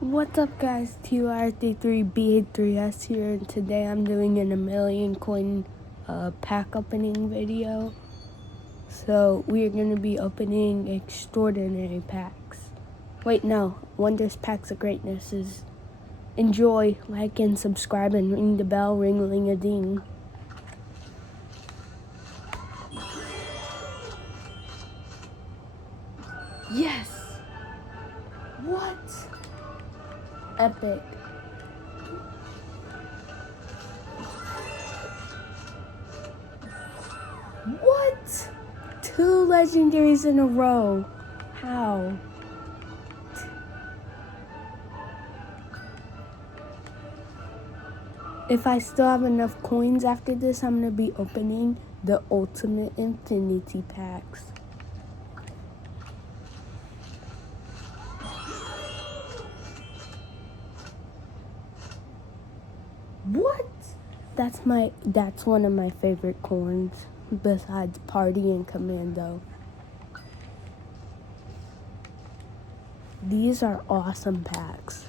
What's up guys, TR33BA3S here, and today I'm doing an 1,000,000 coin pack opening video. So we are going to be opening extraordinary packs. Wait, no, Wonders Packs of Greatness is. Enjoy, like and subscribe and ring the bell, ring-a-ling-a-ding. Yes! What? Epic. What? 2 legendaries in a row. How? If I still have enough coins after this, I'm going to be opening the Ultimate Infinity Packs. What? That's one of my favorite coins besides Party and Commando. These are awesome packs.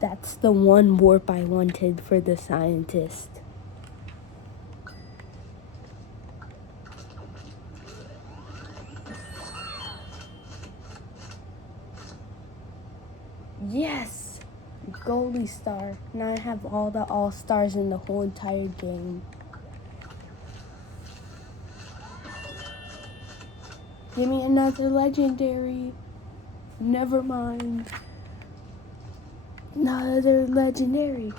That's the one warp I wanted for the scientist. Yes! Goalie star. Now I have all the all-stars in the whole entire game. Give me another legendary. Never mind. Another legendary.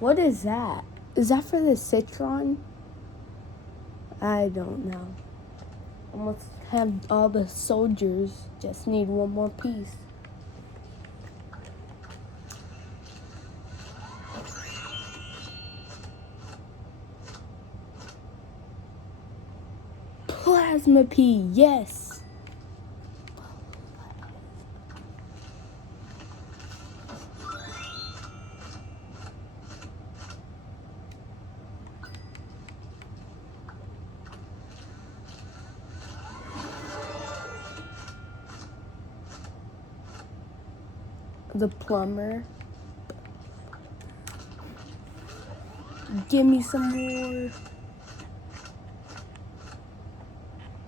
What is that? Is that for the Citron? I don't know. Almost have all the soldiers. Just need one more piece. Plasma P, yes. The plumber. Give me some more.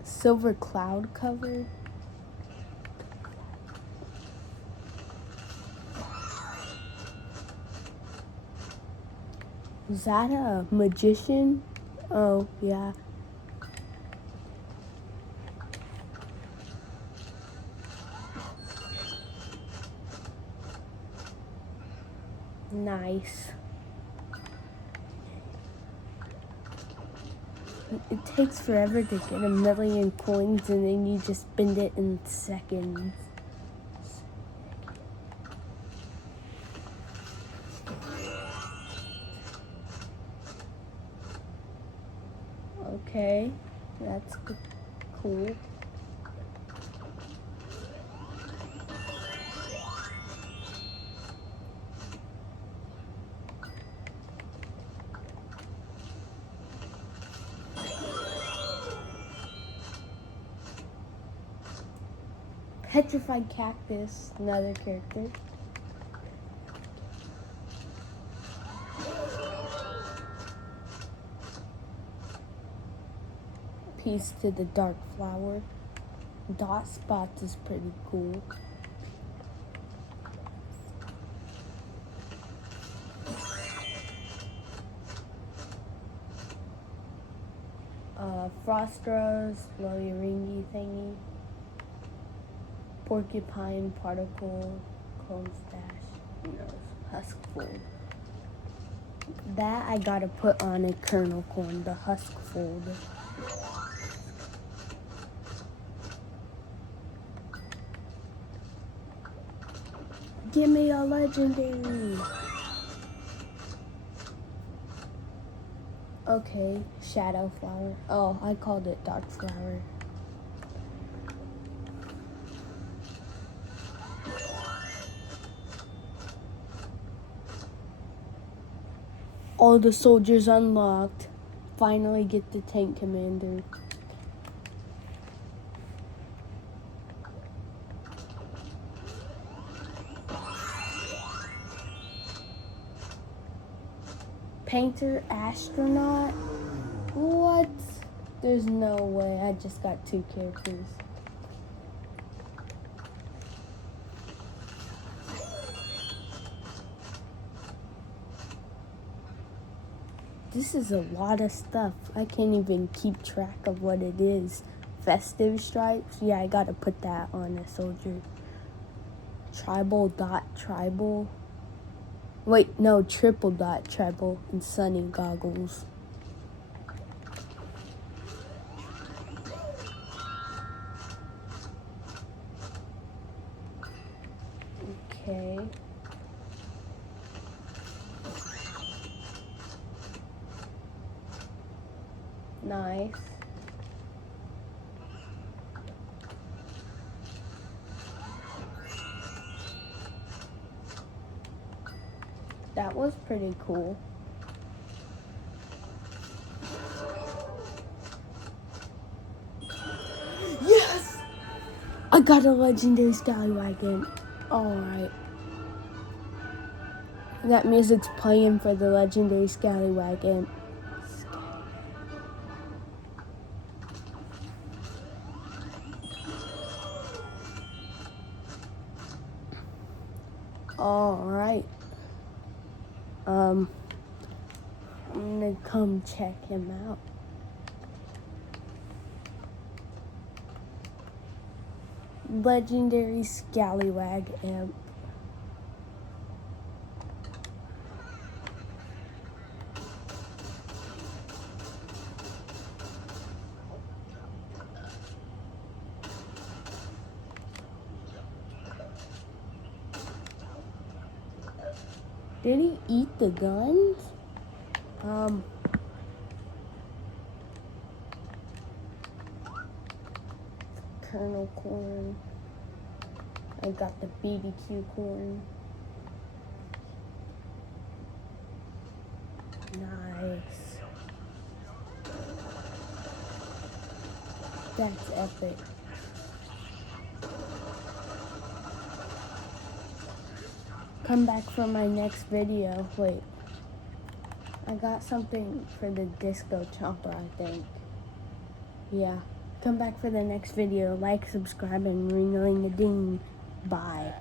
Silver cloud cover. Is that a magician? Oh, yeah. Nice. It takes forever to get 1,000,000 coins, and then you just spend it in seconds. Okay, that's cool. Petrified Cactus, another character. Piece to the Dark Flower. Dot Spots is pretty cool. Frost Rose, Blowy Ringy thingy. Porcupine Particle, Clone Stash, Husk Fold. That I gotta put on a kernel corn, the Husk Fold. Give me a legendary. Okay, Shadow Flower. Oh, I called it Dark Flower. All the soldiers unlocked. Finally get the tank commander. Painter astronaut? What? There's no way. I just got 2 characters. This is a lot of stuff. I can't even keep track of what it is. Festive stripes? Yeah, I gotta put that on a soldier. Tribal. Wait, no, triple dot tribal and sunny goggles. Okay. Nice. That was pretty cool. Yes! I got a legendary scallywagon. Alright. That music's playing for the legendary scallywagon. Alright. I'm gonna come check him out. Legendary scallywag imp. Did he eat the guns? Kernel corn. I got the BBQ corn. Nice. That's epic. Come back for my next video. Wait. I got something for the disco chomper, I think. Yeah. Come back for the next video. Like, subscribe, and ring-a-ling-a-ding. Bye.